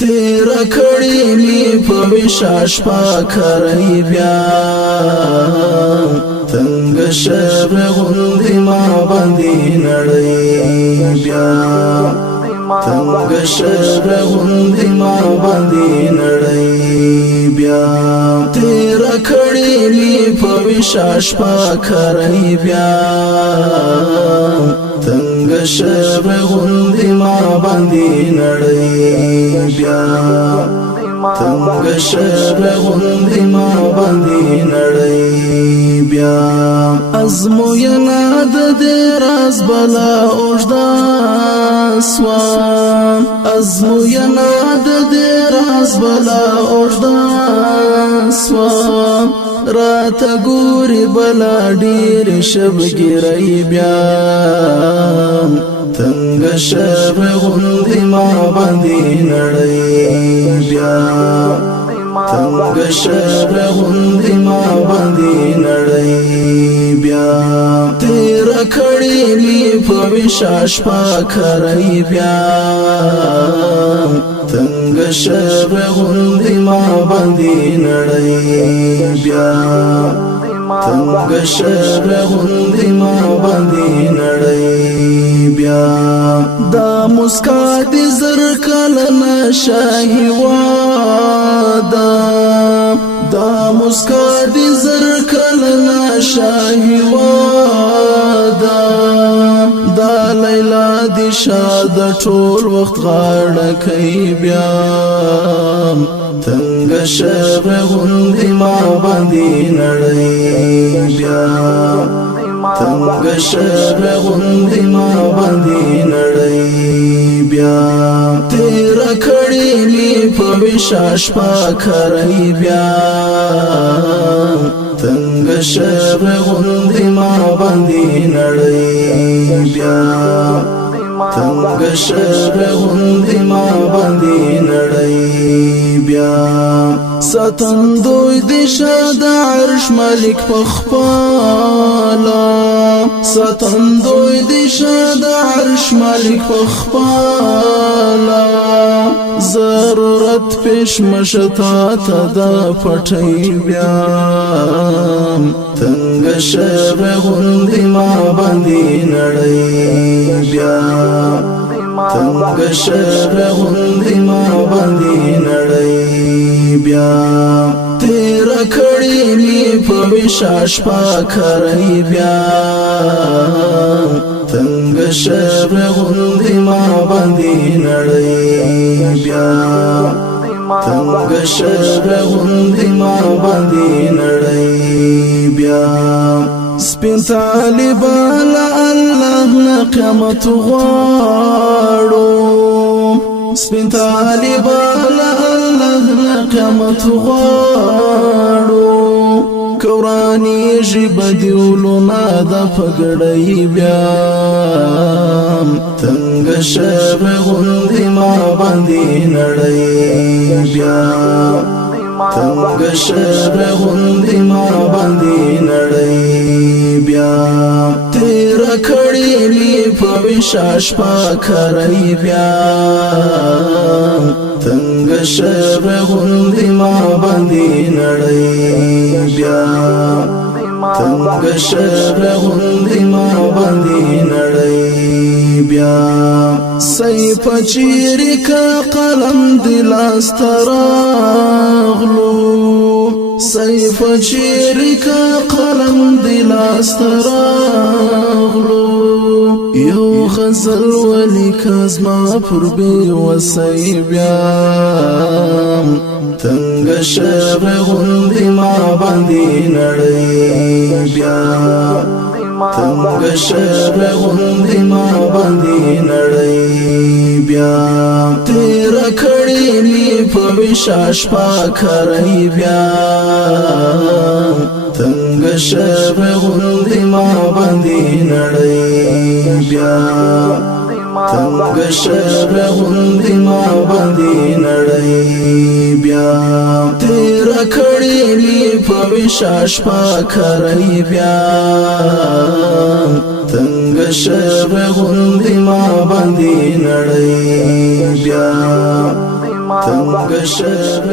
تیر کړي می په وشاش پاکرای بیا تنگ شب غوندې ما باندې نړۍ بیا تنگ شب غوندې ما باندې نړۍ بیا تیر کړي می په وشاش پاکرای بیا تنگ شب غوندې ما باندې نړۍ بیا تنگ شب غوندې ما باندې نړۍ بیا ازموینه د دې راز بلا اوږده سوه ازموینه د دې راز بلا اوږده سوه راته ګوري بلا ډېر شبګیرۍ بیا تنگ شب غوندې ما باندې نړۍ بیا تنگ شب غوندې ما باندې نړۍ بیا تیر کړي می په وشاش پاکرای بیا تنگ شب غوندې ما باندې نړۍ بیا تنگ شب غوندې ما باندې نړۍ بیا دا مسکا دې زر کله نشاهي واده دا مسکا دې زر کله نشاهي واده دا لیلا دې شاد ټول وخت غاړه کوي بیا تنگ شب غوندې ما باندې نړۍ بیا تنگ شب غوندې ما باندې نړۍ بیا تیر کړي می په وشاش پاکرای بیا تنگ شب غوندې ما باندې نړۍ بیا تنگ شب غوندې ما باندې نړۍ بیا ستندوی دی شاد عرش ملک پخپالا ستندوی دی شاد عرش ملک پخپالا ضرورت پیش مشتا تا دا پټی بیا تنگ شب غوندې ما باندې نړۍ بیا تنگ شب غوندې ما باندې نړۍ بیا تیر کړي می په وشاش پاکرای بیا تنگ شب غوندې ما باندې نړۍ بیا تنگ شب غوندې ما باندې نړۍ بیا سپین طالبان الله نه قیامت غواړو سپین طالبان الله نه قیامت غواړو کورانی ژبه دیولونه د پګړۍ بیا تنگ شب غوندې ما باندې نړۍ بیا تنگ شب غوندې ما باندې نړۍ بیا تیر کړي می په وشاش پاکرای بیا تنگ شب غوندې ما باندې نړۍ بیا تنگ شب غوندې ما باندې نړۍ بیا سیف چیرې کا قلم دی لاس تراغلو سیف چیرې کا قلم دی لاس تراغلو یو غزل ولیکه زما پر بې وسۍ بیا تنگ شب غوندې ما باندې نړۍ بیا تنگ شب غوندې ما باندې نړۍ بیا تیر کړي می په وشاش پاکرای بیا تنگ شب غوندې ما باندې نړۍ بیا تنگ شب غوندې ما باندې نړۍ بیا تیر کړي می په وشاش پاکرای بیا تنگ شب غوندې ما باندې نړۍ بیا تنگ شب